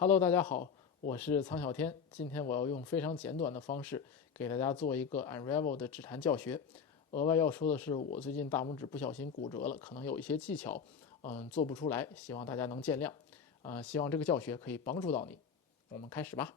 Hello，大家好，我是苍小天。今天我要用非常简短的方式给大家做一个 Unravel 的指弹教学。额外要说的是，我最近大拇指不小心骨折了，可能有一些技巧，做不出来，希望大家能见谅。希望这个教学可以帮助到你。我们开始吧。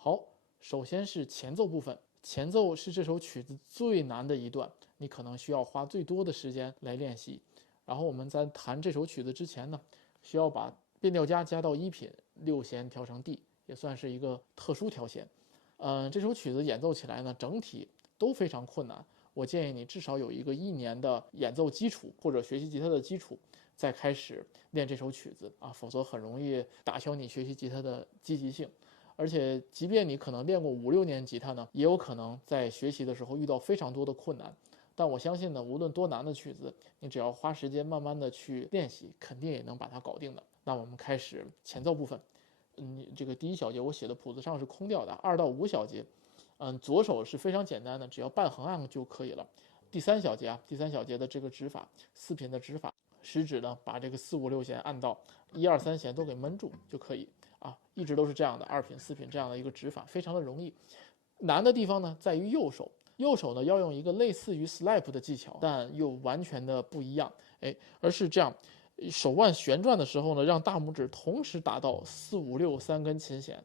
好，首先是前奏部分。前奏是这首曲子最难的一段，你可能需要花最多的时间来练习。然后我们在弹这首曲子之前呢，需要把变调加到一品，6弦调成 D， 也算是一个特殊调弦。这首曲子演奏起来呢，整体都非常困难。我建议你至少有一个1年的演奏基础或者学习吉他的基础，再开始练这首曲子啊，否则很容易打消你学习吉他的积极性。而且即便你可能练过5、6年吉他呢，也有可能在学习的时候遇到非常多的困难。但我相信呢，无论多难的曲子，你只要花时间慢慢的去练习，肯定也能把它搞定的。那我们开始前奏部分。这个第1小节我写的谱子上是空调的，2到5小节，左手是非常简单的，只要半横按就可以了。第3小节第3小节的这个指法，4频的指法，食指呢把这个4、5、6弦按到1、2、3弦都给闷住就可以啊，一直都是这样的2品、4品这样的一个指法，非常的容易。难的地方呢在于右手，右手呢要用一个类似于 slap 的技巧，但又完全的不一样，而是这样。手腕旋转的时候呢，让大拇指同时打到4、5、6 3根琴弦，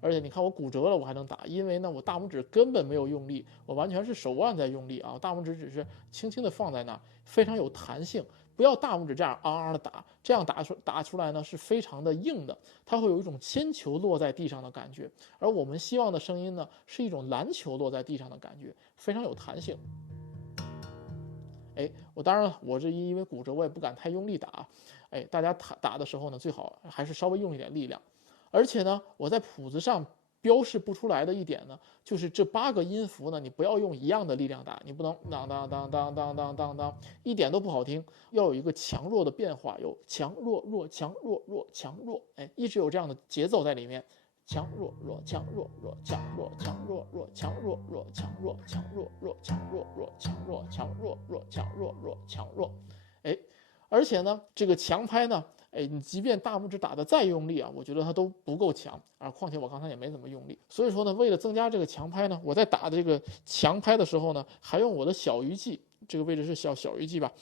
而且你看我骨折了，我还能打，因为呢我大拇指根本没有用力，我完全是手腕在用力啊，大拇指只是轻轻的放在那，非常有弹性。不要大拇指这样的打，这样打出来呢是非常的硬的，它会有一种铅球落在地上的感觉，而我们希望的声音呢是一种篮球落在地上的感觉，非常有弹性。我当然我这因为骨折我也不敢太用力打，大家打的时候呢最好还是稍微用一点力量。而且呢我在谱子上标示不出来的一点呢，就是这8个音符呢你不要用一样的力量打，你不能当当当当当当当当，一点都不好听，要有一个强弱的变化，有强弱弱强弱弱强弱，一直有这样的节奏在里面。强弱弱强弱弱强弱强弱弱强弱弱强弱强弱弱强弱弱强弱强弱弱强弱弱强弱，而且呢这个强拍呢，你即便大拇指打的再用力啊，我觉得它都不够强啊，况且我刚才也没怎么用力，所以说呢为了增加这个强拍呢，我在打这个强拍的时候呢，还用我的小鱼际，这个位置是小鱼际吧，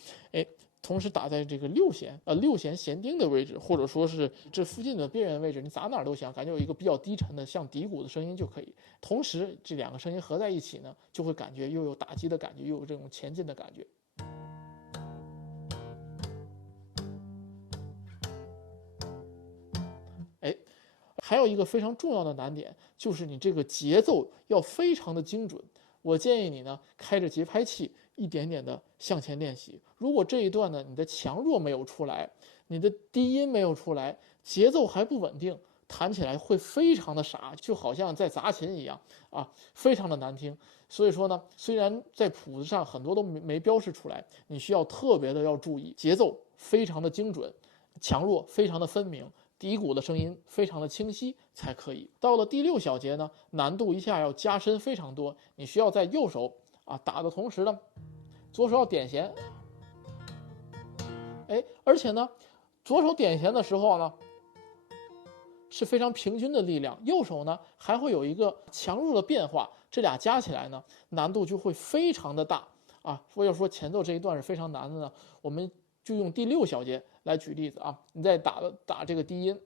同时打在这个6弦弦钉的位置，或者说是这附近的边缘位置，你砸哪儿都行，感觉有一个比较低沉的像底鼓的声音就可以。同时这2个声音合在一起呢，就会感觉又有打击的感觉，又有这种前进的感觉。还有一个非常重要的难点，就是你这个节奏要非常的精准。我建议你呢开着节拍器一点点的向前练习。如果这一段呢你的强弱没有出来，你的低音没有出来，节奏还不稳定，弹起来会非常的傻，就好像在砸琴一样非常的难听。所以说呢，虽然在谱子上很多都没标示出来，你需要特别的要注意，节奏非常的精准，强弱非常的分明，底鼓的声音非常的清晰才可以。到了第6小节呢，难度一下要加深非常多，你需要在右手打的同时呢，左手要点弦，而且呢，左手点弦的时候呢是非常平均的力量，右手呢还会有一个强弱的变化，这俩加起来呢难度就会非常的大我要说前奏这一段是非常难的呢，我们就用第6小节来举例子你再打这个低音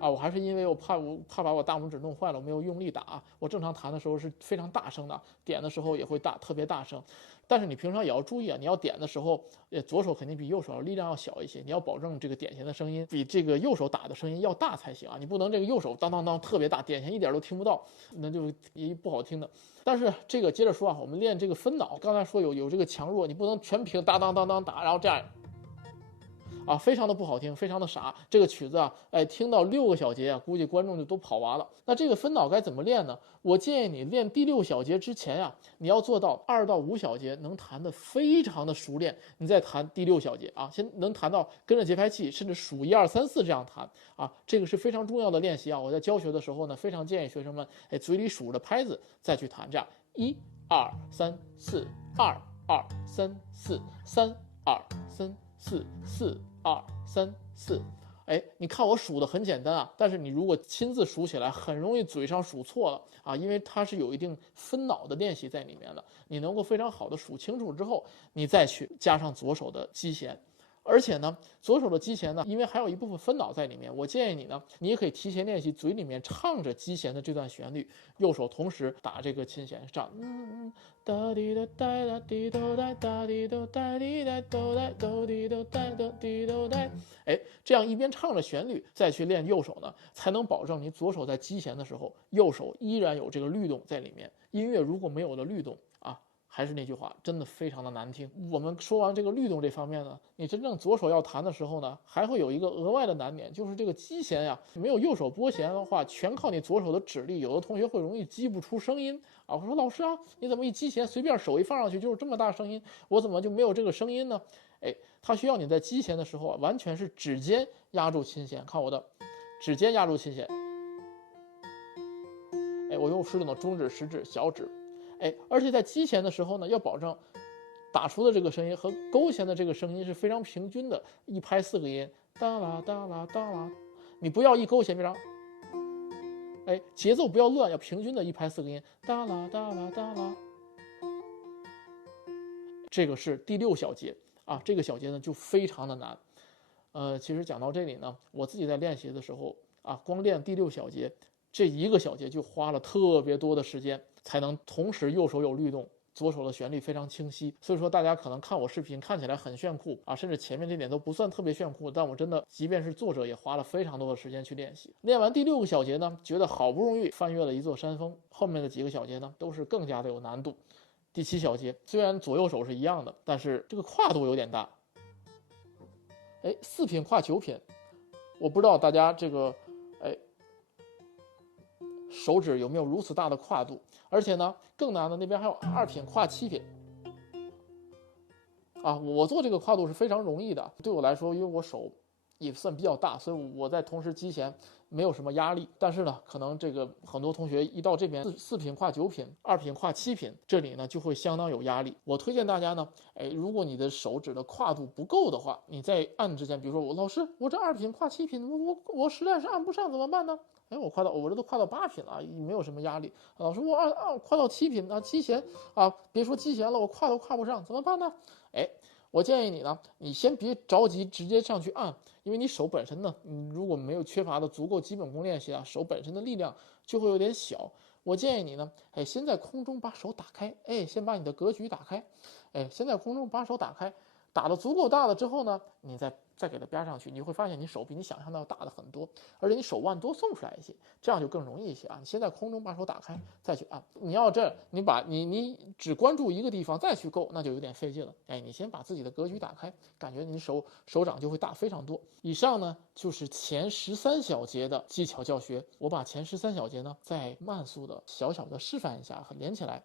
我还是因为我怕把我大拇指弄坏了，我没有用力打我正常弹的时候是非常大声的，点的时候也会特别大声。但是你平常也要注意你要点的时候，左手肯定比右手力量要小一些，你要保证这个点弦的声音比这个右手打的声音要大才行你不能这个右手当当当特别大，点弦一点都听不到，那就不好听的。但是这个接着说我们练这个分脑，刚才说有这个强弱，你不能全凭当当当当打，然后这样非常的不好听，非常的傻。这个曲子听到6个小节估计观众就都跑完了。那这个分脑该怎么练呢？我建议你练第6小节之前你要做到2到5小节能弹得非常的熟练，你再弹第6小节先能弹到跟着节拍器，甚至数1、2、3、4这样弹这个是非常重要的练习我在教学的时候呢，非常建议学生们嘴里数着拍子再去弹，这样1、2、3、4、2、2、3、4、3、2、3、4、4、2、3、4。你看我数的很简单但是你如果亲自数起来，很容易嘴上数错了因为它是有一定分脑的练习在里面的。你能够非常好的数清楚之后，你再去加上左手的击弦而且呢，左手的击弦呢，因为还有一部分分脑在里面，我建议你呢，你也可以提前练习嘴里面唱着击弦的这段旋律，右手同时打这个琴弦，这样，哒滴哒哒哒滴哆哒哒滴哆哒滴哒哆哒哆滴哆哒哆滴哆哒，哎，这样一边唱着旋律再去练右手呢，才能保证你左手在击弦的时候，右手依然有这个律动在里面。音乐如果没有了律动啊，还是那句话，真的非常的难听。我们说完这个律动这方面呢，你真正左手要弹的时候呢，还会有一个额外的难点，就是这个击弦呀，没有右手拨弦的话，全靠你左手的指力，有的同学会容易击不出声音啊。我说老师啊，你怎么一击弦随便手一放上去就是这么大声音，我怎么就没有这个声音呢？哎，它需要你在击弦的时候啊，完全是指尖压住琴弦，看我的指尖压住琴弦。哎，我用是那种中指、食指、小指。哎，而且在击弦的时候呢，要保证打出的这个声音和勾弦的这个声音是非常平均的，一拍4个音，哒啦哒啦哒啦，你不要一勾弦，别让，哎，节奏不要乱，要平均的一拍4个音，哒啦哒啦哒啦。这个是第6小节啊，这个小节呢就非常的难。其实讲到这里呢，我自己在练习的时候啊，光练第6小节，这一个小节就花了特别多的时间，才能同时右手有律动，左手的旋律非常清晰。所以说大家可能看我视频看起来很炫酷啊，甚至前面这点都不算特别炫酷，但我真的即便是作者也花了非常多的时间去练习。练完第6个小节呢，觉得好不容易翻越了一座山峰，后面的几个小节呢都是更加的有难度。第7小节虽然左右手是一样的，但是这个跨度有点大。哎，4品跨9品，我不知道大家这个手指有没有如此大的跨度，而且呢，更难的那边还有2品跨7品。啊，我做这个跨度是非常容易的，对我来说，因为我手也算比较大，所以我在同时击弦没有什么压力。但是呢，可能这个很多同学一到这边4品跨9品、2品跨7品，这里呢就会相当有压力。我推荐大家呢，如果你的手指的跨度不够的话，你在按之前，比如说我老师，我这2品跨7品，我实在是按不上，怎么办呢？我这都跨到8品了，没有什么压力。老师，我跨到7品啊，击弦啊，别说击弦了，我跨都跨不上，怎么办呢？我建议你呢，你先别着急直接上去按，因为你手本身呢，你如果没有缺乏的足够基本功练习啊，手本身的力量就会有点小。我建议你呢，先在空中把手打开，先把你的格局打开，先在空中把手打开，打得足够大了之后呢，你再给它编上去，你会发现你手比你想象的要大的很多，而且你手腕多送出来一些，这样就更容易一些啊。你先在空中把手打开，再去按。你要你只关注一个地方再去够，那就有点费劲了。你先把自己的格局打开，感觉你手掌就会大非常多。以上呢就是前13小节的技巧教学，我把前13小节呢再慢速的小小的示范一下和连起来。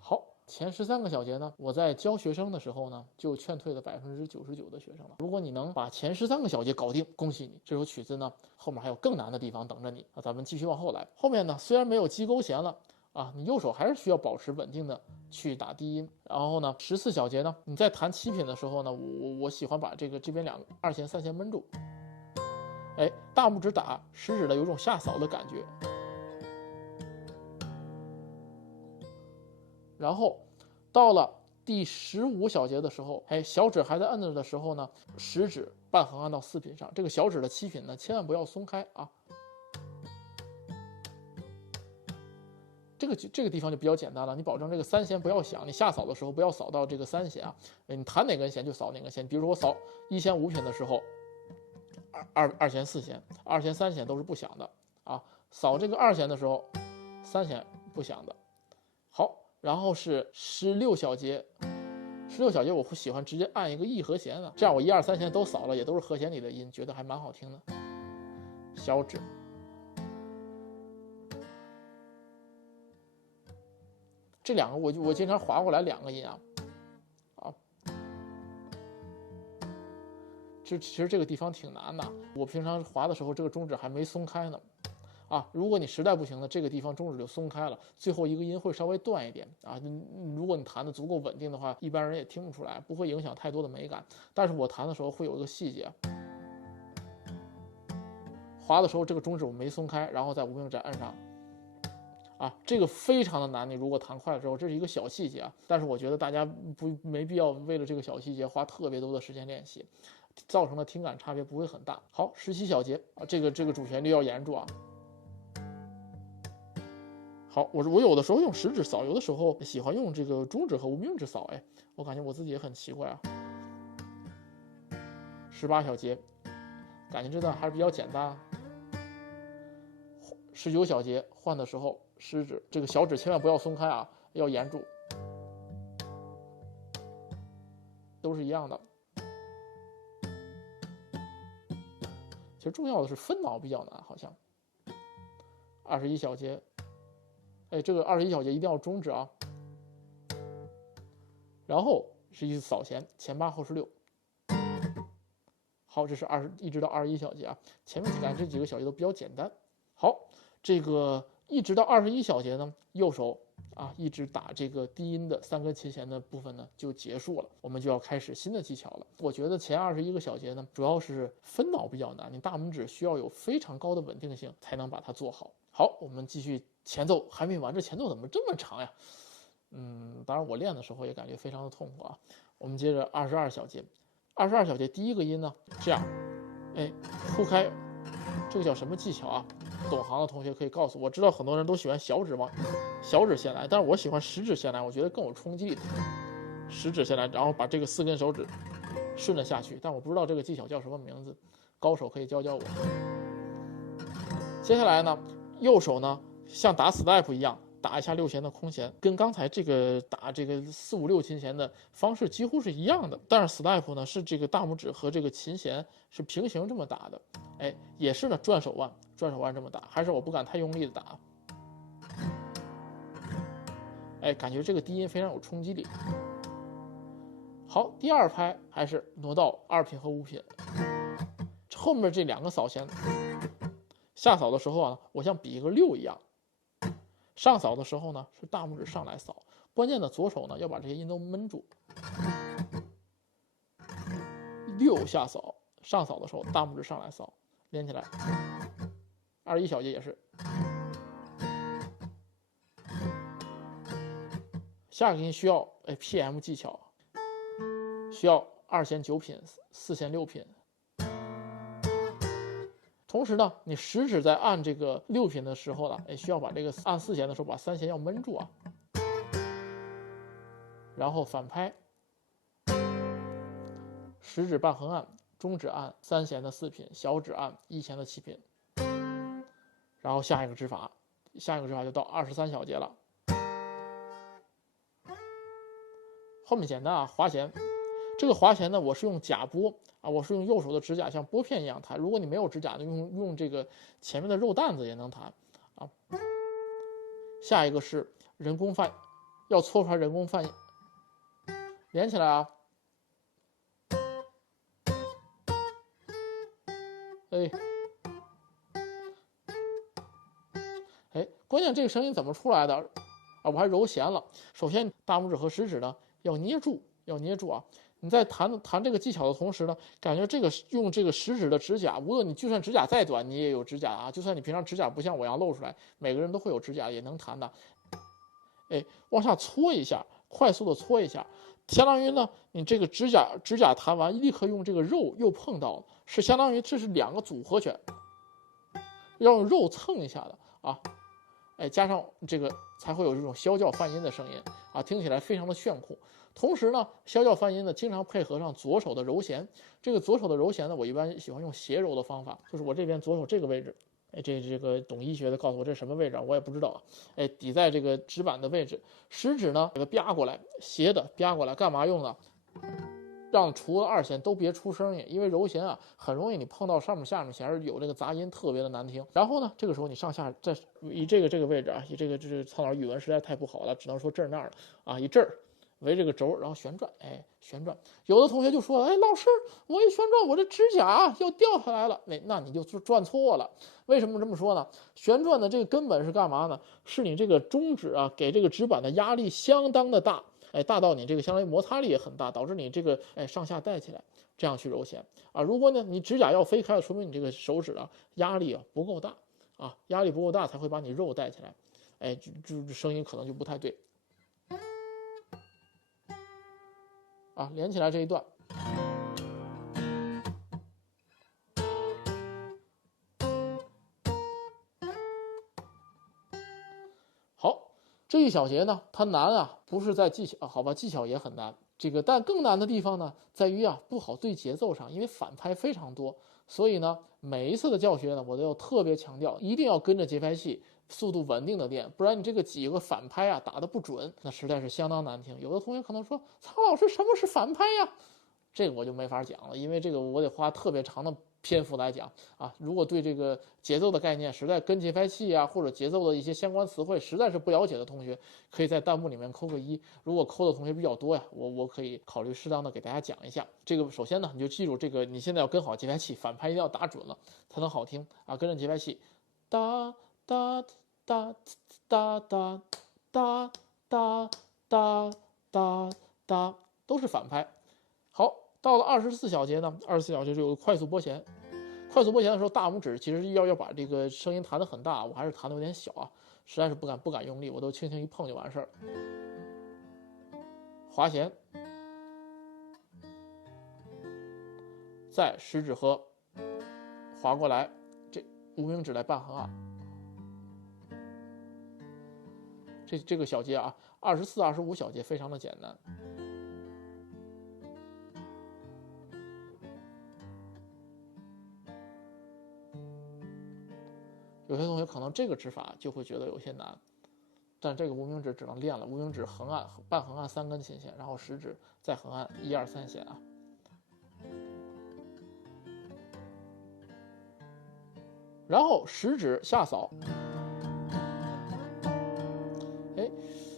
好，前13个小节呢，我在教学生的时候呢，就劝退了99%的学生了。如果你能把前13个小节搞定，恭喜你，这首曲子呢，后面还有更难的地方等着你。那咱们继续往后来。后面呢，虽然没有击勾弦了啊，你右手还是需要保持稳定的去打低音。然后呢，14小节呢，你在弹7品的时候呢，我喜欢把这边2个2弦3弦闷住，大拇指打，食指的有种下扫的感觉。然后到了第15小节的时候，小指还在摁着的时候呢，食指半横按到4品上，这个小指的7品呢，千万不要松开啊。这个地方就比较简单了，你保证这个3弦不要响，你下扫的时候不要扫到这个3弦啊，你弹哪根弦就扫哪根弦。比如说我扫1弦5品的时候，二弦4弦、2弦3弦都是不响的啊，扫这个2弦的时候，3弦不响的。好。然后是16小节，16小节我会喜欢直接按一个E和弦的，这样我1、2、3弦都扫了，也都是和弦里的音，觉得还蛮好听的。小指，这2个我经常划过来2个音啊，其实这个地方挺难的，我平常划的时候这个中指还没松开呢。如果你实在不行呢，这个地方中指就松开了，最后一个音会稍微断一点啊。如果你弹的足够稳定的话，一般人也听不出来，不会影响太多的美感。但是我弹的时候会有一个细节，滑的时候这个中指我没松开，然后在无名指按上。这个非常的难，你如果弹快了之后，这是一个小细节啊，但是我觉得大家没必要为了这个小细节花特别多的时间练习，造成的听感差别不会很大。好，17小节这个主旋律要严住啊。好，我有的时候用食指扫，有的时候喜欢用这个中指和无名指扫，我感觉我自己也很奇怪啊。18小节，感觉这段还是比较简单啊。19小节换的时候，食指这个小指千万不要松开啊，要严住，都是一样的。其实重要的是分脑比较难，好像。21小节，这个21小节一定要中指啊。然后是一次扫弦，前8后16。好，这是一直到21小节啊。前面感觉这几个小节都比较简单。好，这个一直到21小节呢，右手一直打这个低音的3根琴弦的部分呢就结束了，我们就要开始新的技巧了。我觉得前21个小节呢，主要是分脑比较难，你大拇指需要有非常高的稳定性才能把它做好。好，我们继续前奏，还没完，这前奏怎么这么长呀？当然我练的时候也感觉非常的痛苦啊。我们接着22小节，22小节第一个音呢，这样，铺开，这个叫什么技巧啊？懂行的同学可以告诉我。知道很多人都喜欢小指先来，但是我喜欢食指先来，我觉得更有冲击力。食指先来，然后把这个4根手指顺着下去，但我不知道这个技巧叫什么名字，高手可以教教我。接下来呢，右手呢像打 step 一样打一下6弦的空弦，跟刚才这个打这个4、5、6琴弦的方式几乎是一样的。但是 step 呢是这个大拇指和这个琴弦是平行这么打的，也是呢转手腕这么打，还是我不敢太用力的打。感觉这个低音非常有冲击力。好，第2拍还是挪到2品和5品，后面这2个扫弦，下扫的时候啊，我像比一个6一样。上扫的时候呢，是大拇指上来扫，关键的左手呢要把这些音都闷住。6下扫，上扫的时候大拇指上来扫，连起来。21小节也是。下个音需要PM 技巧，需要2弦9品，4弦6品。同时呢，你食指在按这个6品的时候呢，需要把这个按4弦的时候把3弦要闷住啊。然后反拍，食指半横按，中指按3弦的4品，小指按1弦的7品。然后下一个指法就到23小节了。后面简单啊，滑弦。这个滑弦呢，我是用假拨我是用右手的指甲像拨片一样弹。如果你没有指甲，用这个前面的肉蛋子也能弹啊。下一个是人工泛，要搓出来人工泛音，连起来啊。关键这个声音怎么出来的我还揉弦了。首先大拇指和食指呢要捏住啊。你在弹这个技巧的同时呢，感觉这个用这个食指的指甲，无论你就算指甲再短，你也有指甲啊。就算你平常指甲不像我一样露出来，每个人都会有指甲，也能弹的。往下搓一下，快速的搓一下，相当于呢，你这个指甲弹完，立刻用这个肉又碰到了，是相当于这是2个组合拳，要用肉蹭一下的啊。加上这个才会有这种啸叫泛音的声音啊，听起来非常的炫酷。同时呢，啸叫泛音呢，经常配合上左手的揉弦。这个左手的揉弦呢，我一般喜欢用斜揉的方法，就是我这边左手这个位置，这个懂医学的告诉我这是什么位置我也不知道啊。抵在这个指板的位置，食指呢给它啪过来，斜的啪过来，干嘛用呢？让除了2弦都别出声音，因为揉弦啊很容易你碰到上面下面弦有这个杂音，特别的难听。然后呢，这个时候你上下再以这个位置啊，以这个苍老师语文实在太不好了，只能说这儿那儿啊，以这儿围这个轴，然后旋转，旋转。有的同学就说，老师，我一旋转，我这指甲要掉下来了。那你就转错了。为什么这么说呢？旋转的这个根本是干嘛呢？是你这个中指啊，给这个指板的压力相当的大。大到你这个相当于摩擦力也很大，导致你这个上下带起来。这样去揉弦啊。如果呢你指甲要飞开了，说明你这个手指啊压力啊不够大啊，压力不够大才会把你肉带起来，哎，就声音可能就不太对啊。连起来这一段。好，这一小节呢，它难啊，不是在技巧，好吧，技巧也很难。但更难的地方呢，在于啊，不好对节奏上，因为反拍非常多，所以呢，每一次的教学呢，我都要特别强调，一定要跟着节拍器，速度稳定的练，不然你这个几个反拍啊打得不准，那实在是相当难听。有的同学可能说，曹老师，什么是反拍呀？这个我就没法讲了，因为这个我得花特别长的篇幅来讲啊。如果对这个节奏的概念实在跟节拍器啊或者节奏的一些相关词汇实在是不了解的同学，可以在弹幕里面扣个1。如果扣的同学比较多呀，我可以考虑适当的给大家讲一下。这个首先呢，你就记住这个，你现在要跟好节拍器，反拍一定要打准了才能好听啊。跟着节拍器，哒哒哒哒哒哒哒哒哒哒，都是反拍。好，到了24小节呢，24小节就有快速拨弦。快速拨弦的时候，大拇指其实要把这个声音弹得很大，我还是弹得有点小啊，实在是不敢用力，我都轻轻一碰就完事儿。滑弦，再食指和滑过来，这无名指来半横按。这个小节啊，24、25小节非常的简单。有些同学可能这个指法就会觉得有些难，但这个无名指只能练了，无名指横按、半横按3根琴弦，然后食指再横按1、2、3弦啊。然后食指下扫，哎，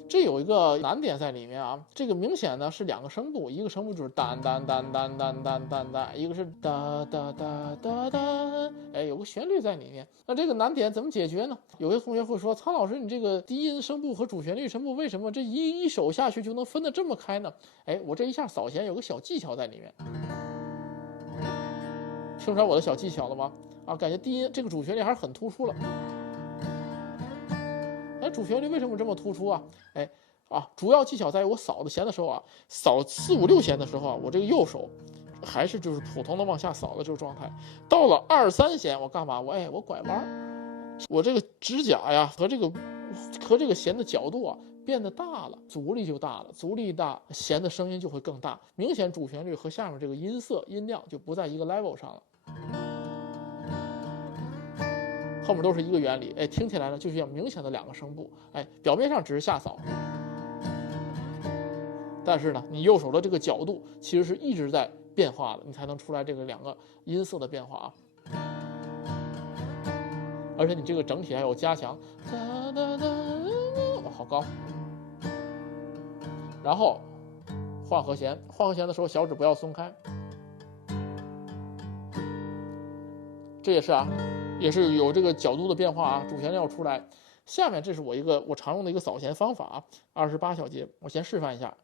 这有一个难点在里面啊。这个明显呢是2个声部，一个声部就是单单单单单单单单，一个是哒哒哒哒哒，哎，有个旋律在里面。那这个难点怎么解决呢？有些同学会说，苍老师，你这个低音声部和主旋律声部为什么这一手下去就能分得这么开呢？哎，我这一下扫弦有个小技巧在里面。听出来我的小技巧了吗？啊，感觉低音这个主旋律还是很突出了。哎，主旋律为什么这么突出啊？哎，主要技巧在于我扫的弦的时候啊，扫4、5、6弦的时候啊，我这个右手还是就是普通的往下扫的这个状态。到了2、3弦，我干嘛？我拐弯，我这个指甲呀和这个弦的角度啊变得大了，阻力就大了，阻力大，弦的声音就会更大，明显主旋律和下面这个音色音量就不在一个 level 上了。后面都是一个原理，哎，听起来呢就像明显的2个声部，哎，表面上只是下扫，但是呢，你右手的这个角度其实是一直在变化的，你才能出来这个2个音色的变化啊。而且你这个整体还有加强，哒哒哒，好高。然后换和弦，换和弦的时候小指不要松开，这也是啊。也是有这个角度的变化啊，主旋律要出来。下面这是我常用的一个扫弦方法，28小节，我先示范一下。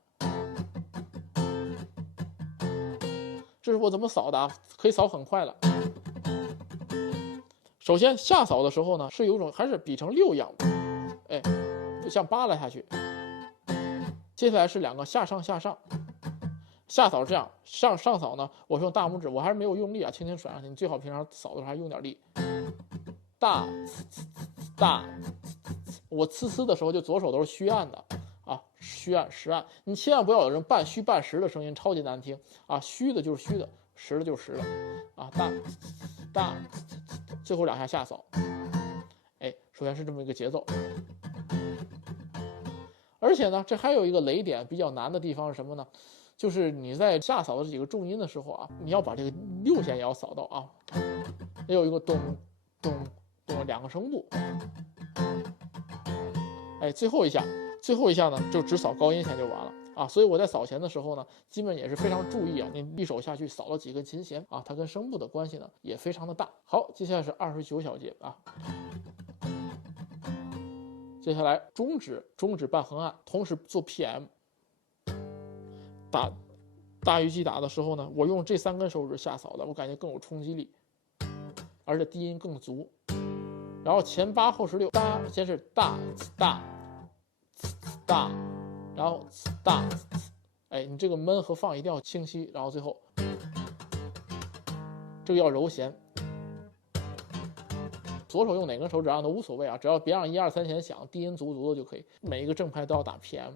这是我怎么扫的啊？可以扫很快了。首先下扫的时候呢，是有一种还是比成6样，哎，就像扒拉下去。接下来是2个下上下上，下扫这样，上扫呢，我是用大拇指，我还是没有用力啊，轻轻甩上去。你最好平常扫的时候还用点力。大大，我呲的时候就左手都是虚按的啊，虚按实按，你千万不要有人半虚半实的声音，超级难听啊！虚的就是虚的，实的就是实的啊！大，最后2下下扫，哎，首先是这么一个节奏。而且呢，这还有一个雷点比较难的地方是什么呢？就是你在下扫的这几个重音的时候啊，你要把这个6弦也要扫到啊，也有一个咚咚。2个声部，哎，最后一下呢，就只扫高音弦就完了啊。所以我在扫弦的时候呢，基本也是非常注意啊，你一手下去扫了几根琴弦啊，它跟声部的关系呢也非常的大。好，接下来是29小节啊，接下来中指半横按，同时做 PM，大鱼击打的时候呢，我用这3根手指下扫的，我感觉更有冲击力，而且低音更足。然后前8后16，哒，先是大大大，然后大，哎，你这个闷和放一定要清晰，然后最后这个要揉弦。左手用哪根手指按都无所谓啊，只要别让1、2、3弦响，低音足足的就可以。每一个正拍都要打 PM。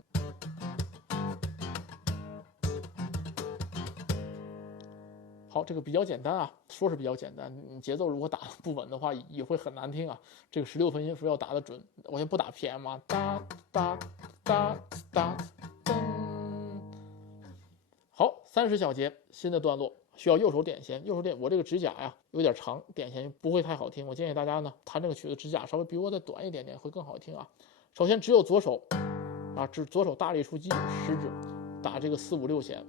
好，这个比较简单啊，说是比较简单，你节奏如果打得不稳的话，也会很难听啊。这个16分音符要打得准，我先不打 PM 啊，哒哒哒哒噔。好，30小节，新的段落需要右手点弦，右手点，我这个指甲呀有点长，点弦不会太好听。我建议大家呢弹这个曲子指甲稍微比我再短一点点会更好听啊。首先只有左手啊，左手大力出击，食指打这个4、5、6弦，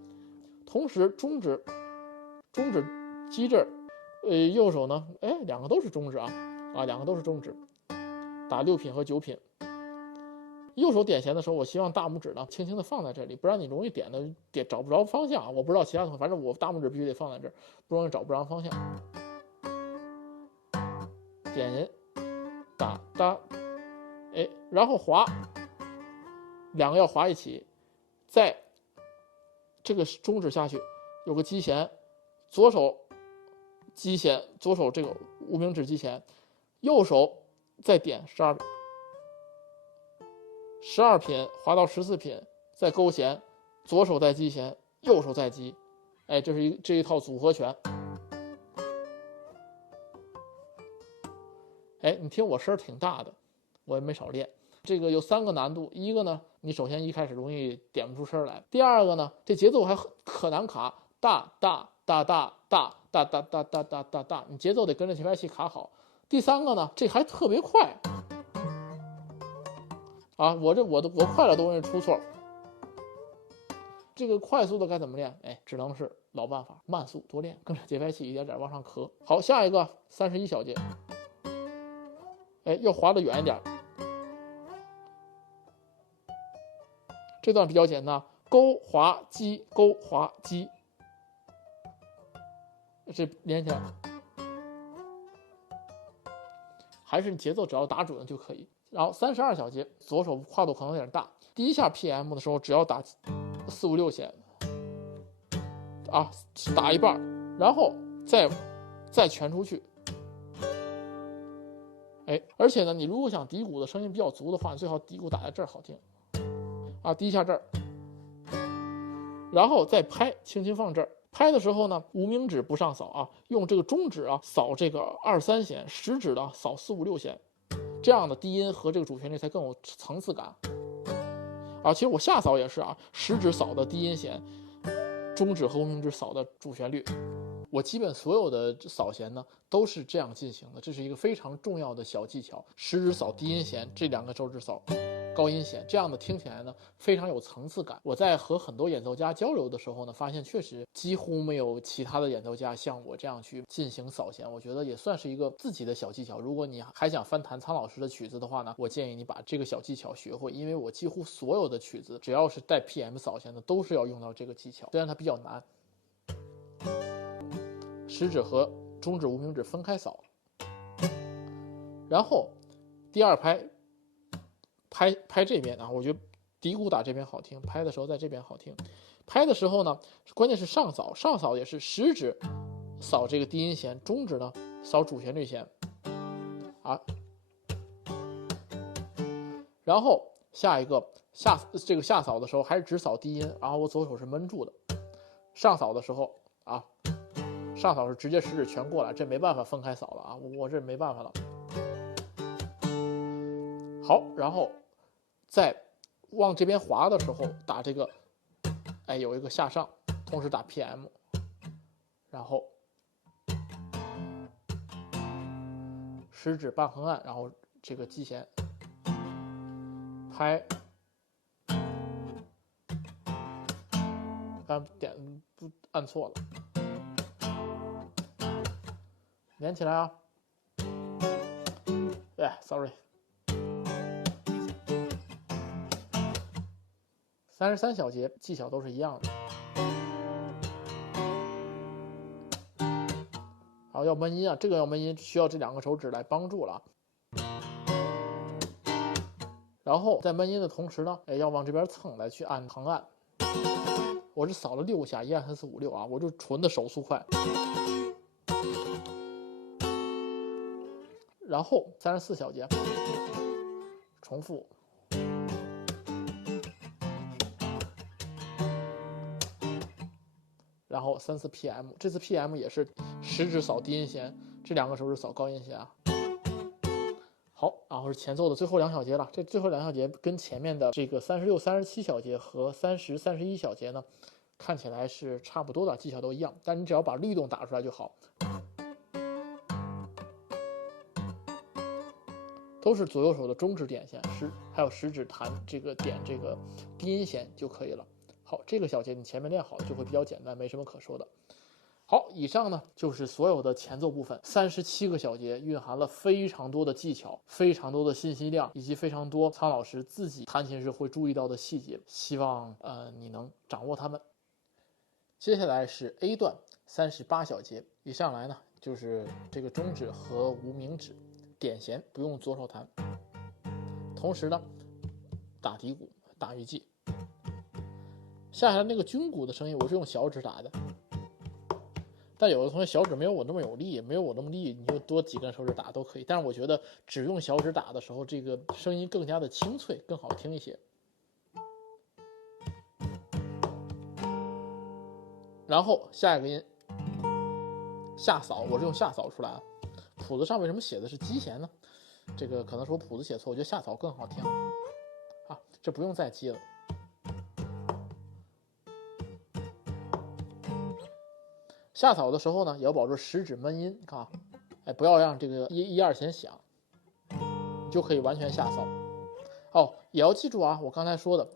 同时中指击这儿，右手呢，哎，两个都是中指啊，两个都是中指，打6品和9品。右手点弦的时候，我希望大拇指呢轻轻的放在这里，不然你容易点找不着方向啊。我不知道其他同学，反正我大拇指必须得放在这儿，不容易找不着方向。点人，哒哒，哎，然后滑，两个要滑一起，再这个中指下去有个击弦，左手击弦，左手这个无名指击弦，右手再点12品滑到14品，再勾弦，左手再击弦，右手再击，哎，这一套组合拳。哎，你听我声挺大的，我也没少练。这个有3个难度，一个呢，你首先一开始容易点不出声来；第二个呢，这节奏还可难卡，大大大大大大大大大大大大，你节奏得跟着节拍器卡好。第3个呢，这还特别快。啊，我快了都容易出错。这个快速的该怎么练？哎，只能是老办法，慢速多练，跟着节拍器一点点往上磕。好，下一个31小节，哎，要滑得远一点。这段比较简单，勾滑击，勾滑击，这连起来，还是节奏只要打准就可以。然后32小节，左手跨度可能有点大，第一下 PM 的时候只要打4、5、6弦，啊，打一半，然后再拳出去。哎，而且呢，你如果想底鼓的声音比较足的话，你最好底鼓打在这儿好听。啊，第一下这儿，然后再拍，轻轻放这儿。拍的时候呢，无名指不上扫啊，用这个中指啊扫这个2、3弦，食指呢扫4、5、6弦。这样的低音和这个主旋律才更有层次感啊！其实我下扫也是啊，食指扫的低音弦，中指和无名指扫的主旋律。我基本所有的扫弦呢都是这样进行的，这是一个非常重要的小技巧。食指扫低音弦，这2个手指扫高音弦，这样的听起来呢非常有层次感。我在和很多演奏家交流的时候呢，发现确实几乎没有其他的演奏家像我这样去进行扫弦，我觉得也算是一个自己的小技巧。如果你还想翻弹苍老师的曲子的话呢，我建议你把这个小技巧学会，因为我几乎所有的曲子只要是带 PM 扫弦的都是要用到这个技巧，虽然它比较难。食指和中指、无名指分开扫，然后第2拍这边啊，我觉得底鼓打这边好听，拍的时候在这边好听。拍的时候呢，关键是上扫也是食指扫这个低音弦，中指呢扫主旋律弦啊。然后下一个下扫的时候还是只扫低音，然后我左手是闷住的。上扫的时候啊，上扫是直接食指全过来，这没办法分开扫了啊，我这没办法了。好，然后在往这边滑的时候打这个，哎，有一个下上，同时打 PM， 然后食指半横按，然后这个击弦拍，刚点不按错了，连起来啊！哎 ，sorry。33小节技巧都是一样的。好，要闷音啊，这个要闷音需要这2个手指来帮助了。然后在闷音的同时呢，要往这边蹭来去按横按。我是扫了6下，1、2、3、4、5、6啊，我就纯的手速快。然后34小节，重复。然后3次 PM， 这次 PM 也是食指扫低音弦，这2个手指扫高音弦啊。好，然后是前奏的最后2小节了。这最后2小节跟前面的这个36、37小节和30、31小节呢，看起来是差不多的，技巧都一样，但你只要把律动打出来就好。都是左右手的中指点弦，还有食指弹这个点这个低音弦就可以了。好，这个小节你前面练好了就会比较简单，没什么可说的。好，以上呢就是所有的前奏部分，37个小节蕴含了非常多的技巧，非常多的信息量，以及非常多苍老师自己弹琴时会注意到的细节，希望你能掌握它们。接下来是 A 段38小节，一上来呢就是这个中指和无名指点弦，不用左手弹，同时呢打底鼓、打预记。下来那个军鼓的声音我是用小指打的，但有的同学小指没有我那么有力，没有我那么力，你就多几根手指打都可以。但是我觉得只用小指打的时候，这个声音更加的清脆，更好听一些。然后下一个音下扫，我是用下扫出来啊。谱子上为什么写的是基弦呢？这个可能是我谱子写错，我觉得下扫更好听啊。这不用再基了。下扫的时候呢，也要保持食指闷音，看啊，不要让这个1、2弦响，你就可以完全下扫。哦，也要记住啊，我刚才说的，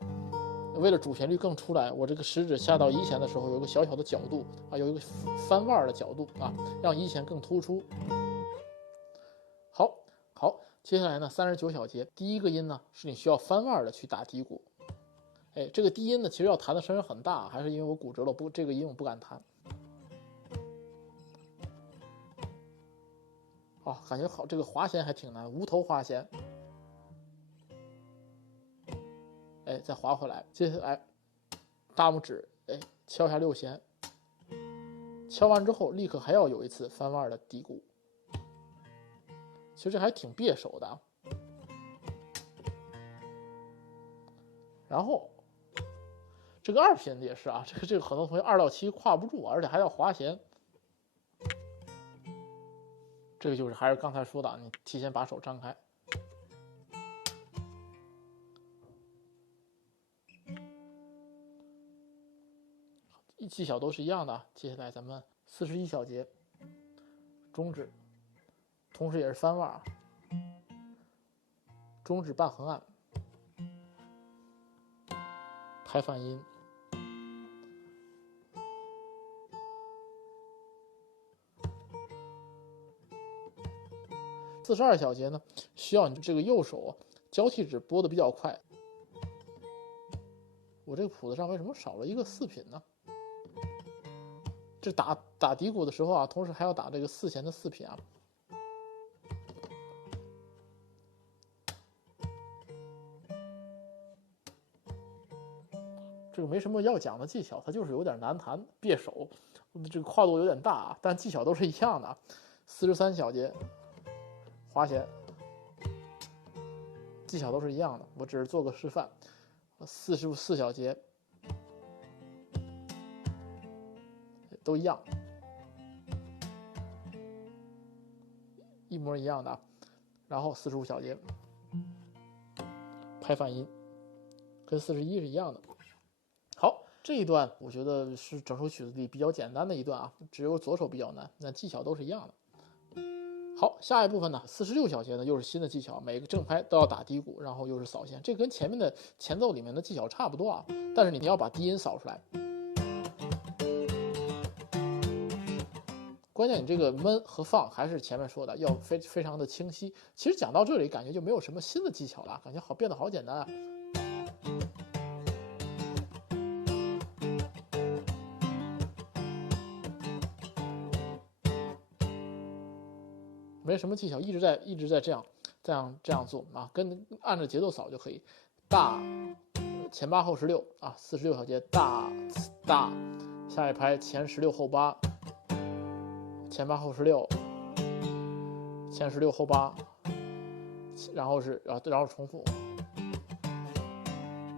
为了主旋律更出来，我这个食指下到1弦的时候有一个小小的角度啊，有一个翻腕的角度啊，让1弦更突出。好，接下来呢，39小节，第一个音呢是你需要翻腕的去打底鼓。这个低音呢其实要弹的声音很大，还是因为我骨折了，这个音我不敢弹。感觉好，这个滑弦还挺难，无头滑弦。再滑回来，接下来大拇指敲下6弦，敲完之后立刻还要有一次翻腕的底鼓。其实这还挺别手的啊。然后这个2品的也是啊，这个很多同学2到7跨不住，而且还要滑弦。这个就是还是刚才说的，你提前把手张开。技巧都是一样的。接下来咱们41小节，中指，同时也是翻腕，中指半横按，拍泛音。42小节呢，需要你这个右手交替指拨的比较快。我这个谱子上为什么少了一个4品呢？这打底鼓的时候啊，同时还要打这个4弦的4品啊。这个没什么要讲的技巧，它就是有点难弹，别手，这个跨度有点大啊，但技巧都是一样的。43小节，滑弦，技巧都是一样的，我只是做个示范。44小节都一样，一模一样的。然后45小节拍泛音，跟41是一样的。好，这一段我觉得是整首曲子里比较简单的一段啊，只有左手比较难，那技巧都是一样的。好，下一部分呢，46小节呢又是新的技巧，每个正拍都要打低鼓，然后又是扫弦，这跟前面的前奏里面的技巧差不多啊，但是你要把低音扫出来。关键你这个闷和放还是前面说的，要非常的清晰。其实讲到这里，感觉就没有什么新的技巧了，感觉变得好简单啊。没什么技巧，一直在这样做啊，按着节奏扫就可以。大前8后16啊，46小节大，下一拍前16后8，前8后16，前16后8，然后重复，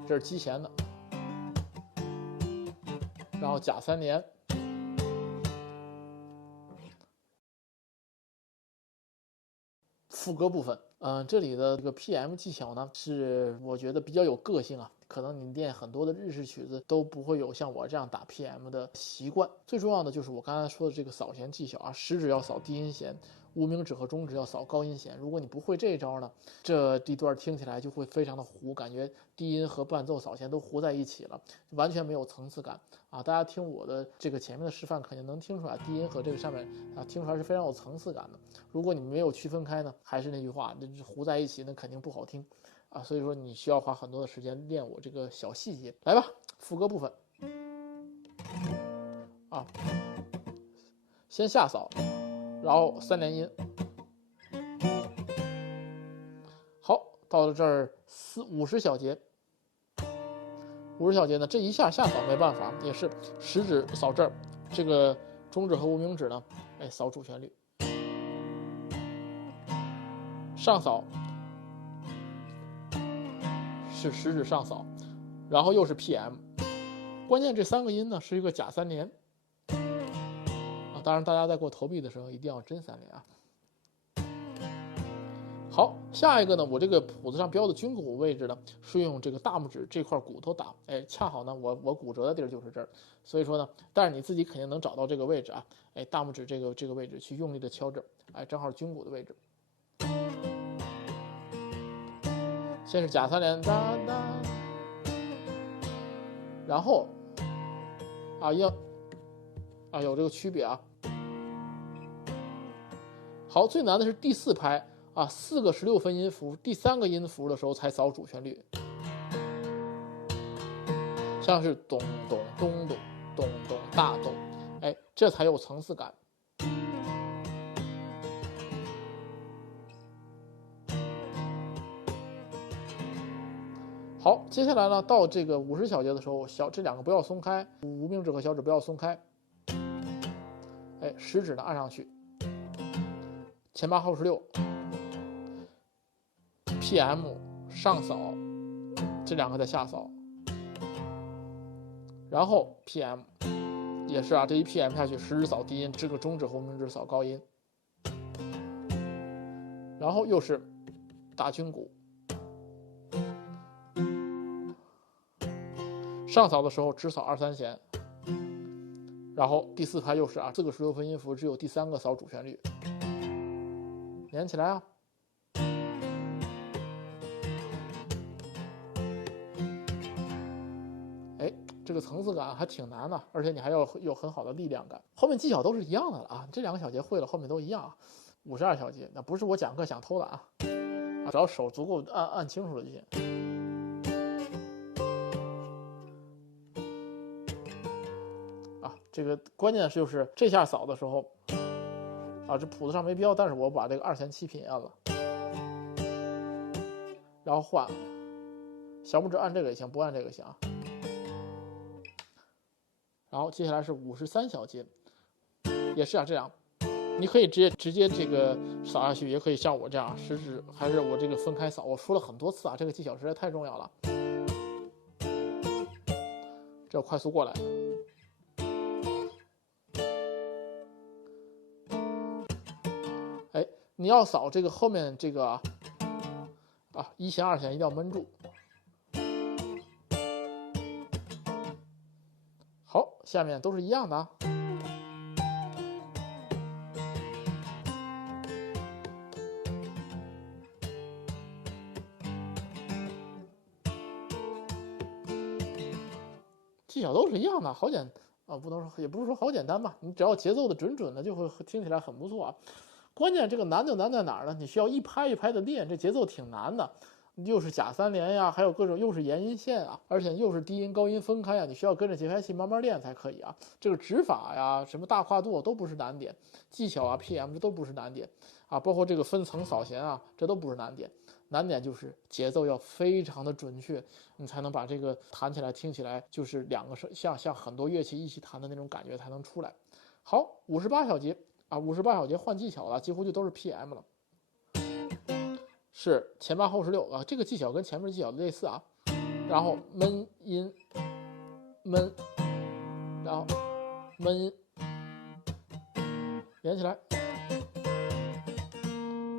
这是基弦的，然后假3连。副歌部分，这里的这个 PM 技巧呢，是我觉得比较有个性啊。可能你练很多的日式曲子都不会有像我这样打 PM 的习惯。最重要的就是我刚才说的这个扫弦技巧啊，食指要扫低音弦，无名指和中指要扫高音弦。如果你不会这一招呢，这一段听起来就会非常的糊，感觉低音和伴奏扫弦都糊在一起了，完全没有层次感啊！大家听我的这个前面的示范，肯定能听出来低音和这个上面啊，听出来是非常有层次感的。如果你没有区分开呢，还是那句话，这糊在一起那肯定不好听啊！所以说你需要花很多的时间练我这个小细节。来吧，副歌部分啊，先下扫，然后3连音。好，到了这儿50小节，50小节呢，这一下扫没办法，也是食指扫这儿，这个中指和无名指呢，扫主旋律，上扫是食指上扫，然后又是 PM， 关键这3个音呢是一个假3连啊，当然大家在过投币的时候一定要真3连啊。好，下一个呢，我这个谱子上标的军鼓位置呢，是用这个大拇指这块骨头打，恰好呢，我骨折的地儿就是这儿，所以说呢，但是你自己肯定能找到这个位置啊，大拇指这个位置去用力的敲这儿，正好军鼓的位置。先是假3连，哒哒，然后有这个区别啊。好，最难的是第4拍。4个16分音符，第3个音符的时候才扫主旋律，像是咚咚咚咚咚咚大咚，这才有层次感。好，接下来呢，到这个50小节的时候，这2个不要松开，无名指和小指不要松开，食指呢按上去，前8后16。PM 上扫，这2个在下扫，然后 PM 也是啊，这一 PM 下去，食指扫低音，这个中指和无名指扫高音，然后又是打军鼓，上扫的时候只扫2、3弦，然后第4拍又是4个16分音符，只有第3个扫主旋律，连起来啊。这个层次感还挺难的，而且你还要有很好的力量感。后面技巧都是一样的了啊，这2个小节会了，后面都一样啊。52小节，那不是我讲课想偷懒啊，只要手足够按清楚了就行。这个关键就是这下扫的时候，这谱子上没标，但是我把这个2弦7品按了，然后换小拇指按这个也行，不按这个也行啊。然后接下来是53小节，也是这样，你可以直接这个扫下去，也可以像我这样，食指还是我这个分开扫。我说了很多次这个技巧实在太重要了。这要快速过来，你要扫这个后面这个1弦2弦一定要闷住。好，下面都是一样的啊。技巧都是一样的，好简不能说，也不是说好简单吧，你只要节奏的准的，就会听起来很不错啊。关键这个难就难在哪儿呢？你需要一拍一拍的练，这节奏挺难的又是假3连呀，还有各种又是延音线啊，而且又是低音高音分开啊，你需要跟着节拍器慢慢练才可以啊。这个指法呀，什么大跨度都不是难点，技巧啊 PM 这都不是难点啊，包括这个分层扫弦啊，这都不是难点。难点就是节奏要非常的准确，你才能把这个弹起来听起来就是两个像很多乐器一起弹的那种感觉才能出来。好，58小节啊，58小节换技巧了，几乎就都是 PM 了。是前8后16啊，这个技巧跟前面技巧类似啊。然后闷音，闷，然后闷音，连起来。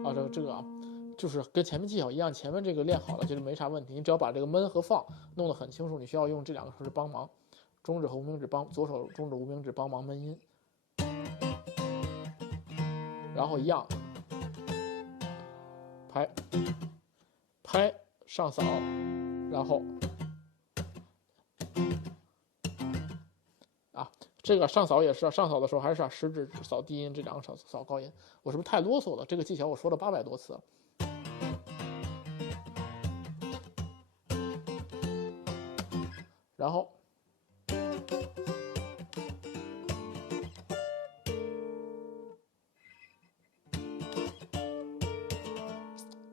啊，这个啊，就是跟前面技巧一样，前面这个练好了就是没啥问题，你只要把这个闷和放弄得很清楚，你需要用这2个手指帮忙，中指和无名指左手中指无名指帮忙闷音，然后一样。拍上扫，然后啊，这个上扫也是上扫的时候还是食指扫低音，这2个扫高音。我是不是太啰嗦了？这个技巧我说了800多次了。然后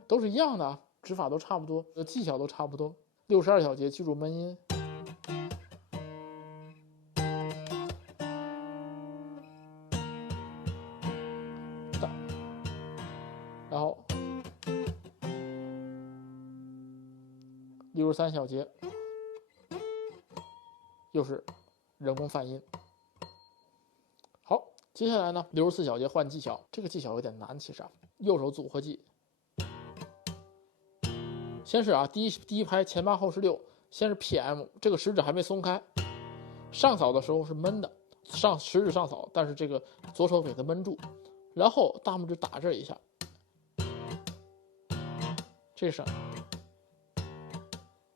都是一样的，指法都差不多，技巧都差不多。62小节，记住闷音。然后63小节，又是人工泛音。好，接下来呢，64小节换技巧，这个技巧有点难，其实啊，右手组合技。先是啊，第一拍前8后16，先是 PM， 这个食指还没松开，上扫的时候是闷的，食指上扫，但是这个左手给它闷住，然后大拇指打这一下，这是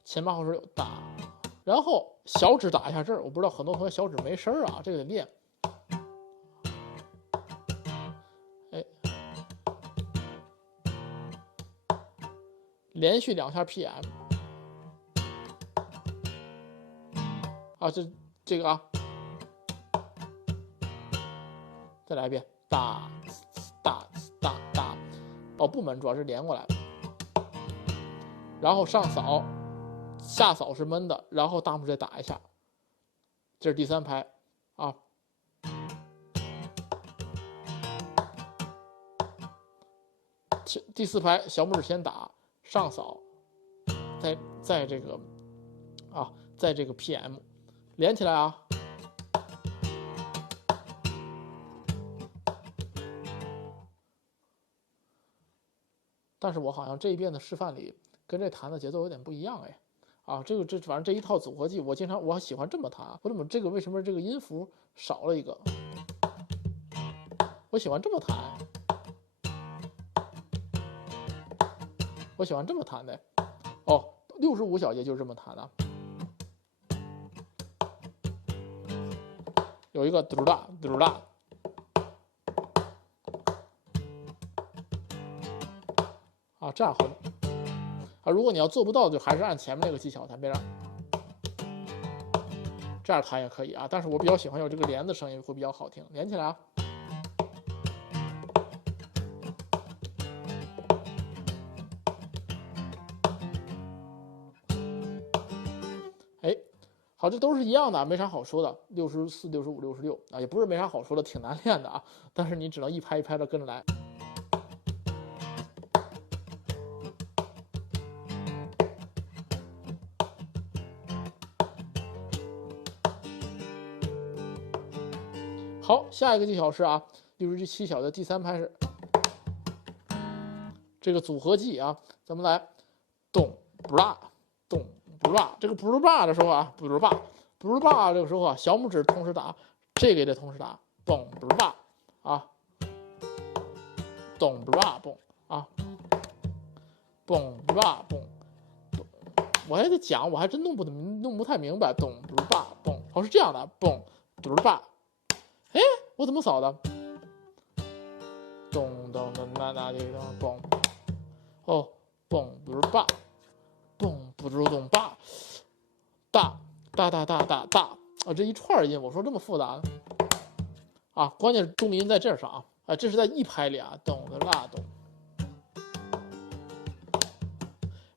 前8后16打，然后小指打一下这儿，我不知道很多同学小指没声啊，这个得练。哎，连续2下 PM 啊，这个啊，再来一遍，打打打打，哦，不闷，主要是连过来，然后上扫，下扫是闷的，然后大拇指再打一下，这是第3拍啊。第4拍小拇指先打，上扫，在这个啊，在这个 PM 连起来啊。但是我好像这一遍的示范里跟这弹的节奏有点不一样哎，啊，反正这一套组合技我喜欢这么弹，我怎么为什么这个音符少了一个？我喜欢这么弹，我喜欢这么弹的，哦，65小节就是这么弹的，有一个嘟哒嘟哒。啊，这样好啊！如果你要做不到，就还是按前面那个技巧弹，别让这样弹也可以啊。但是我比较喜欢有这个连的声音，会比较好听，连起来啊。哎，好，这都是一样的，没啥好说的。64、65、66啊，也不是没啥好说的，挺难练的啊。但是你只能一拍一拍的跟着来。好，下一个技巧是啊，67小的第3拍是这个组合技啊，咱们来，咚不啦，咚不啦，这个不啦的时候啊，不啦这个时候啊，小拇指同时打，这个也得同时打，咚不啦啊，咚不啦嘣啊，嘣不啦嘣，我还得讲，我还真弄不太明白，咚不啦嘣，哦是这样的，嘣不啦。哎，我怎么扫的？咚咚咚哒哒滴咚嘣，哦，嘣不是吧？不知动大大大大大大大啊，这一串音，我说这么复杂啊，关键是重音在这上啊，这是在一拍里啊，咚的啦咚。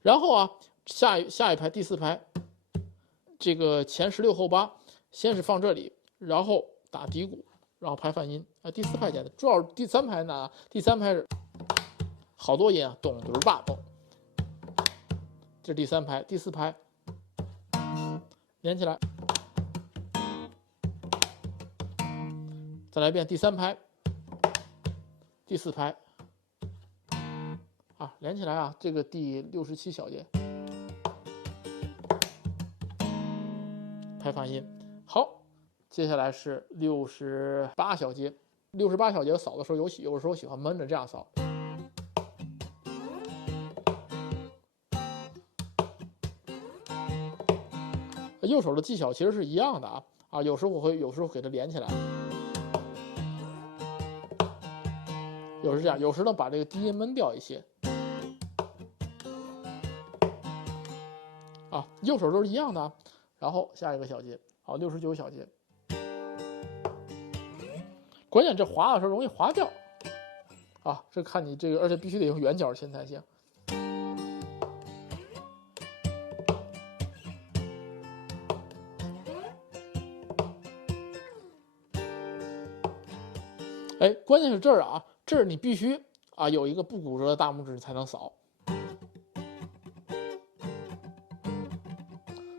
然后啊，下一拍第4拍，这个前16后8，先是放这里，然后打底鼓，然后拍泛音啊。第4拍简单，主要第3拍呢，第3拍是好多音啊，咚嘟吧咚，这是第3拍，第4拍连起来，再来一遍第3拍，第4拍啊，连起来啊，这个第67小节拍泛音。好，接下来是68小节。68小节扫的时候有时候喜欢闷着这样扫。右手的技巧其实是一样的啊，有时候给它连起来，有时这样，有时呢把这个低音闷掉一些。啊，右手都是一样的。然后下一个小节，好，69小节。关键这滑的时候容易滑掉啊，这看你这个，而且必须得用圆角琴才行。哎，关键是这儿啊，这儿你必须啊有一个不骨折的大拇指才能扫，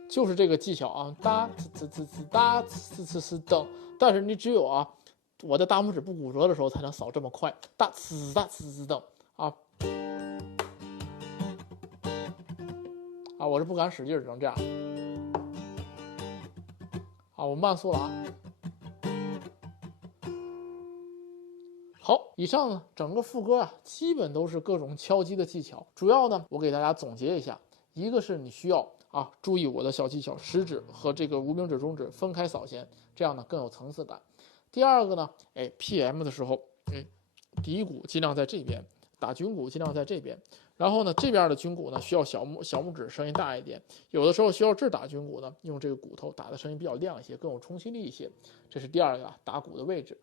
就是这个技巧啊，哒呲呲呲哒呲呲呲噔，但是你只有啊我的大拇指不骨折的时候才能扫这么快，哒呲呲噔啊啊，我是不敢使劲，只能这样啊，我慢速了啊。好，以上呢整个副歌啊，基本都是各种敲击的技巧。主要呢，我给大家总结一下，一个是你需要啊注意我的小技巧，食指和这个无名指、中指分开扫弦，这样呢更有层次感。第二个呢，哎 ，PM 的时候，底鼓尽量在这边，打军鼓尽量在这边。然后呢，这边的军鼓呢需要小拇指声音大一点，有的时候需要这儿打军鼓呢，用这个骨头打的声音比较亮一些，更有冲击力一些。这是第二个打鼓的位置。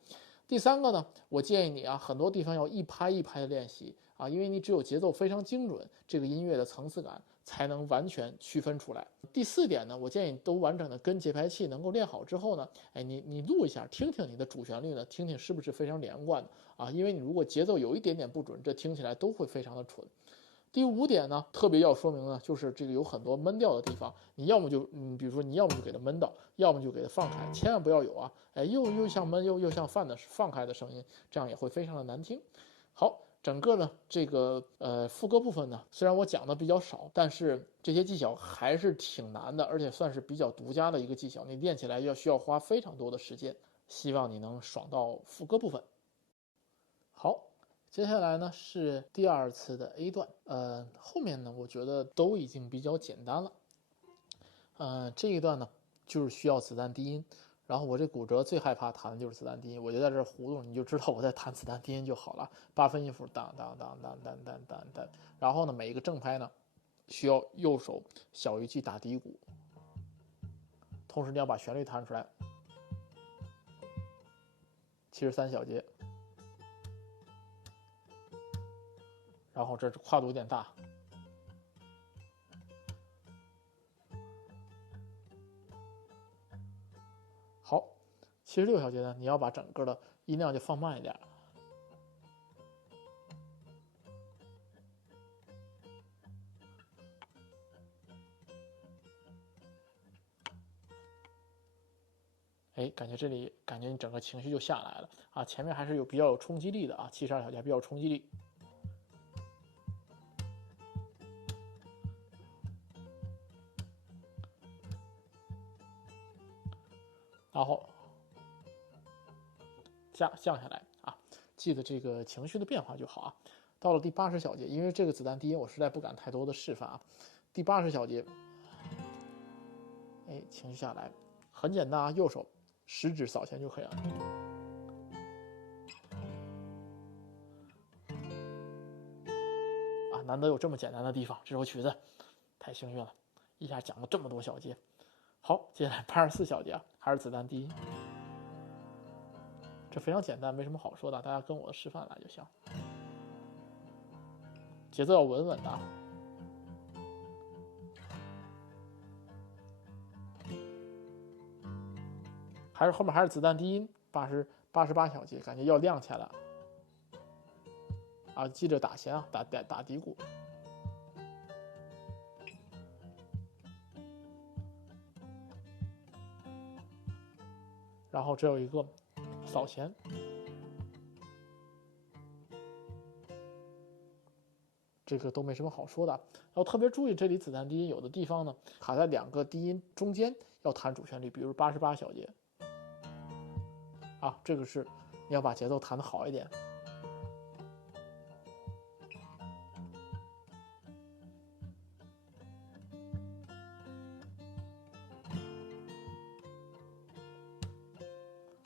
第三个呢，我建议你啊，很多地方要一拍一拍的练习啊，因为你只有节奏非常精准，这个音乐的层次感才能完全区分出来。第4点呢，我建议都完整的跟节拍器能够练好之后呢，哎，你录一下，听听你的主旋律呢，听听是不是非常连贯的啊？因为你如果节奏有一点点不准，这听起来都会非常的蠢。第5点呢，特别要说明呢，就是这个有很多闷调的地方，你要么就比如说你要么就给它闷到，要么就给它放开，千万不要有啊，哎，又像闷又像放开的声音，这样也会非常的难听。好，整个呢这个副歌部分呢，虽然我讲的比较少，但是这些技巧还是挺难的，而且算是比较独家的一个技巧，你练起来需要花非常多的时间。希望你能爽到副歌部分。好。接下来呢是第2次的 A 段，后面呢我觉得都已经比较简单了，这一段呢就是需要子弹低音，然后我这骨折最害怕弹的就是子弹低音，我就在这葫芦，你就知道我在弹子弹低音就好了，8分音符当当当当当当当当，然后呢每一个正拍呢需要右手小鱼际打底鼓，同时你要把旋律弹出来，73小节。然后这跨度有点大，好，76小节呢，你要把整个的音量就放慢一点。哎，感觉这里你整个情绪就下来了啊，前面还是比较有冲击力的啊，72小节比较有冲击力。然后降下来啊，记得这个情绪的变化就好啊。到了第80小节，因为这个子弹低音我实在不敢太多的示范啊。第80小节，哎，情绪下来，很简单啊，右手食指扫弦就可以了。啊，难得有这么简单的地方，这首曲子太幸运了。一下讲了这么多小节。好，接下来84小节啊，还是子弹低音，这非常简单，没什么好说的，大家跟我的示范来就行。节奏要稳稳的，还是后面还是子弹低音88小节，感觉要亮起来了啊！记着打弦啊，打底鼓。然后这有一个扫弦，这个都没什么好说的。然后特别注意这里子弹低音有的地方呢卡在2个低音中间，要弹主旋律，比如88小节啊，这个是你要把节奏弹得好一点。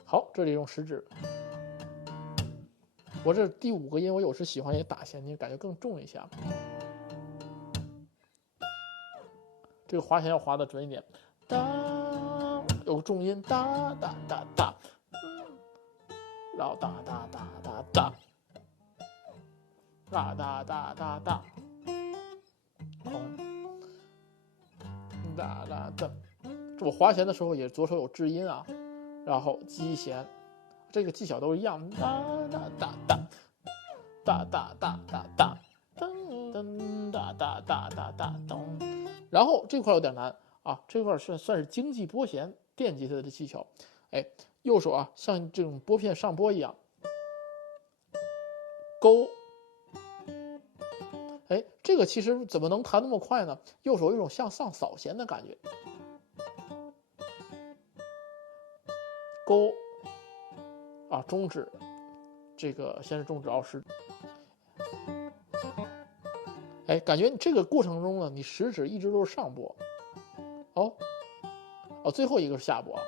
好，这里用食指。我这第5个音，我有时喜欢也打弦，你感觉更重一下。这个滑弦要滑得准一点，哒，有个重音，哒哒哒哒，然后哒哒哒哒哒，哒哒哒哒哒，哒哒哒。这我滑弦的时候也左手有制音啊。然后击弦，这个技巧都一样，哒哒哒哒，哒哒哒哒哒，噔噔哒哒哒哒哒噔。然后这块有点难啊，这块算是经济拨弦电吉他的技巧。哎，右手啊像这种拨片上拨一样，勾。哎，这个其实怎么能弹那么快呢？右手有一种向上扫弦的感觉。勾啊，中指，这个先是中指，食指。哎，感觉这个过程中呢，你食指一直都是上拨，最后一个是下拨，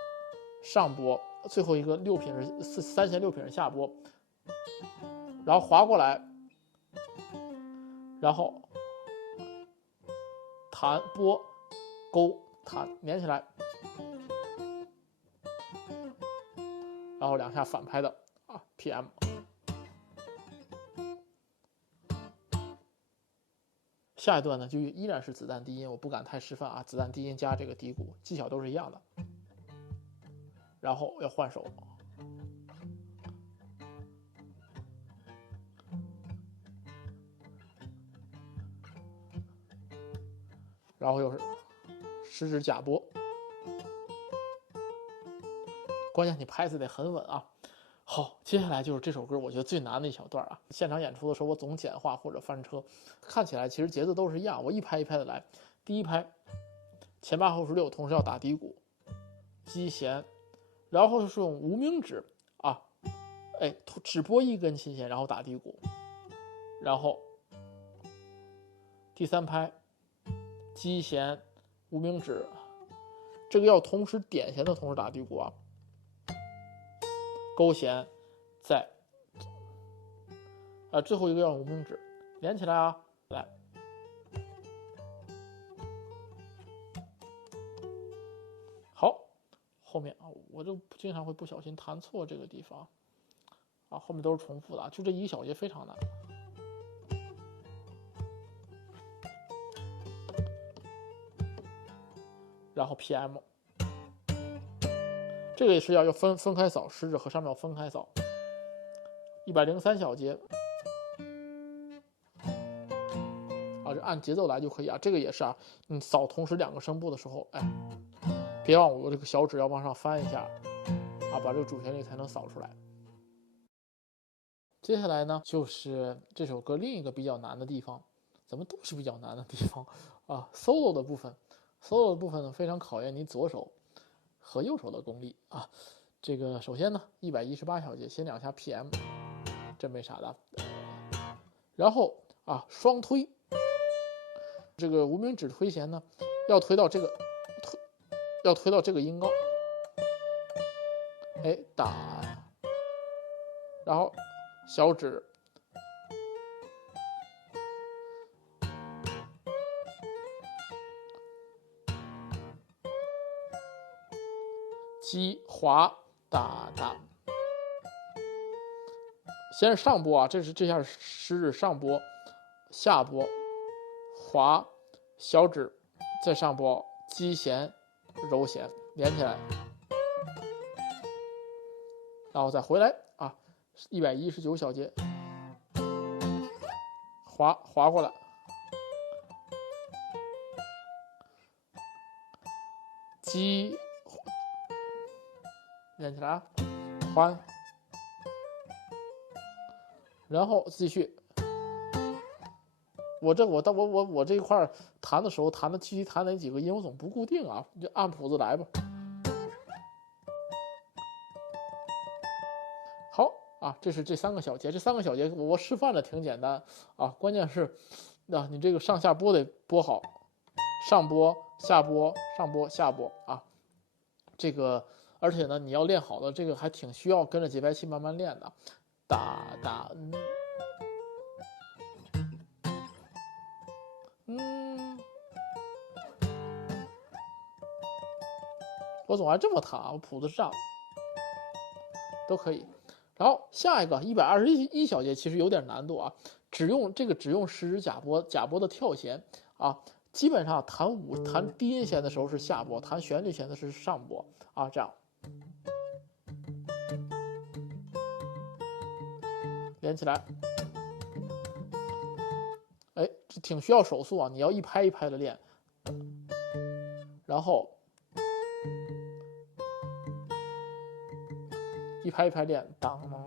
上拨，最后一个6品是3弦6品是下拨，然后滑过来，然后弹拨，勾弹连起来。然后2下反拍的啊 ，PM。下一段呢就依然是子弹低音，我不敢太示范啊，子弹低音加这个底鼓，技巧都是一样的。然后要换手，然后又是食指假拨，关键你拍子得很稳啊。好，接下来就是这首歌我觉得最难的一小段啊。现场演出的时候我总简化或者翻车，看起来其实节奏都是一样，我一拍一拍的来。第一拍前8后16，同时要打底鼓，击弦，然后是用无名指啊，哎，只拨1根琴弦，然后打底鼓，然后第3拍击弦，无名指，这个要同时点弦的同时打底鼓啊。勾弦，再最后一个要用无名指连起来啊，来，好，后面啊，我就经常会不小心弹错这个地方啊，后面都是重复的啊，就这1小节非常难。然后 PM。这个也是要分开扫，食指和上面要分开扫。103小节，啊，就按节奏来就可以啊。这个也是啊，你扫同时2个声部的时候，哎，别忘我这个小指要往上翻一下，啊，把这个主旋律才能扫出来。接下来呢，就是这首歌另一个比较难的地方，怎么都是比较难的地方啊 ？solo 的部分，solo 的部分呢非常考验你左手和右手的功力啊。这个首先呢，118小节，先2下 PM， 这没啥的。然后啊，双推，这个无名指推弦呢，要推到这个音高，哎，打，然后小指，击滑哒哒。先是上拨啊，这下是食指上拨，下拨，滑，小指再上拨，击弦，揉弦，连起来，然后再回来啊，119小节，滑过来，击，连起来啊，还。然后继续，我这一块弹的时候弹的具体弹哪几个音我总不固定啊，就按谱子来吧。好啊，这是这3个小节，这3个小节我示范的挺简单啊，关键是你这个上下拨得拨好，上拨下拨上拨下拨啊，这个而且呢你要练好了，这个还挺需要跟着节拍器慢慢练的。哒哒我总爱这么弹啊，我谱子是这样，都可以。然后下一个121小节其实有点难度啊，只用食指假拨的跳弦啊，基本上弹低音弦的时候是下拨，弹旋律弦的是上拨啊，这样连起来。哎，这挺需要手速啊，你要一拍一拍的练，然后一拍一拍练，当当，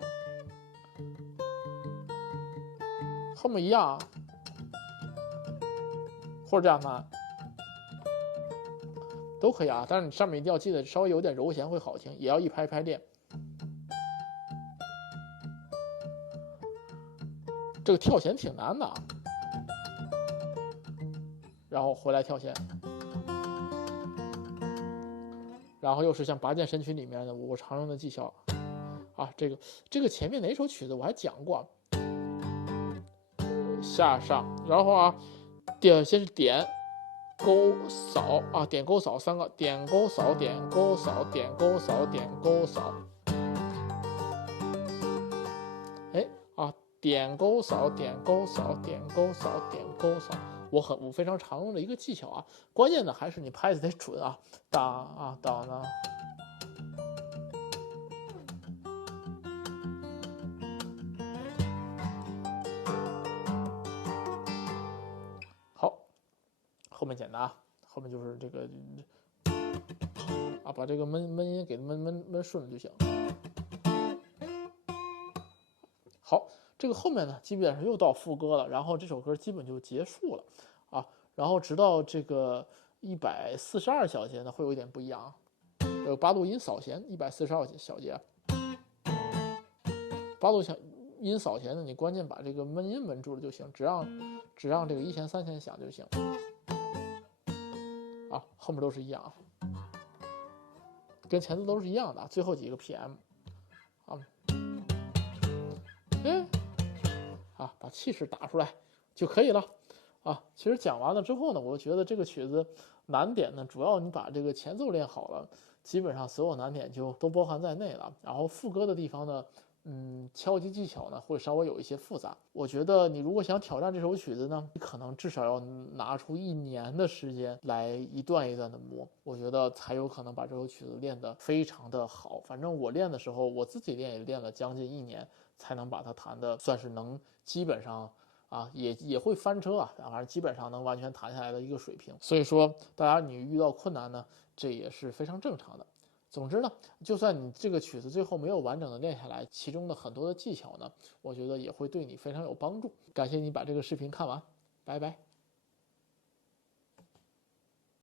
后面一样，或者这样弹都可以啊，但是你上面一定要记得稍微有点柔弦会好听，也要一拍一拍练。这个跳弦挺难的啊，然后回来跳弦，然后又是像拔剑神曲里面的我常用的技巧啊，这个前面哪首曲子我还讲过，下上，然后啊，先是点勾扫啊，点勾扫3个，点勾扫点勾扫点勾扫点勾扫，哎啊，点勾扫点勾扫点勾扫点勾扫，我非常常用的一个技巧啊，关键的还是你拍子得准啊，当啊当呢。好，后面简单啊，后面就是这个啊，把这个闷音给闷顺了就行。好，这个后面呢，基本上又到副歌了，然后这首歌基本就结束了啊。然后直到这个142小节呢，会有一点不一样啊。有8度音扫弦，142小节，8度音扫弦呢，你关键把这个闷音闷住了就行，只让这个1弦3弦响就行啊。后面都是一样啊，跟前奏都是一样的，最后几个 PM 啊。把气势打出来就可以了啊。其实讲完了之后呢，我觉得这个曲子难点呢，主要你把这个前奏练好了，基本上所有难点就都包含在内了。然后副歌的地方呢，敲击技巧呢会稍微有一些复杂。我觉得你如果想挑战这首曲子呢，你可能至少要拿出1年的时间来一段一段的磨，我觉得才有可能把这首曲子练得非常的好。反正我练的时候，我自己练也练了将近1年，才能把它弹的算是能基本上啊也会翻车啊，反正基本上能完全弹下来的一个水平。所以说，大家你遇到困难呢，这也是非常正常的。总之呢，就算你这个曲子最后没有完整的练下来，其中的很多的技巧呢，我觉得也会对你非常有帮助。感谢你把这个视频看完，拜拜。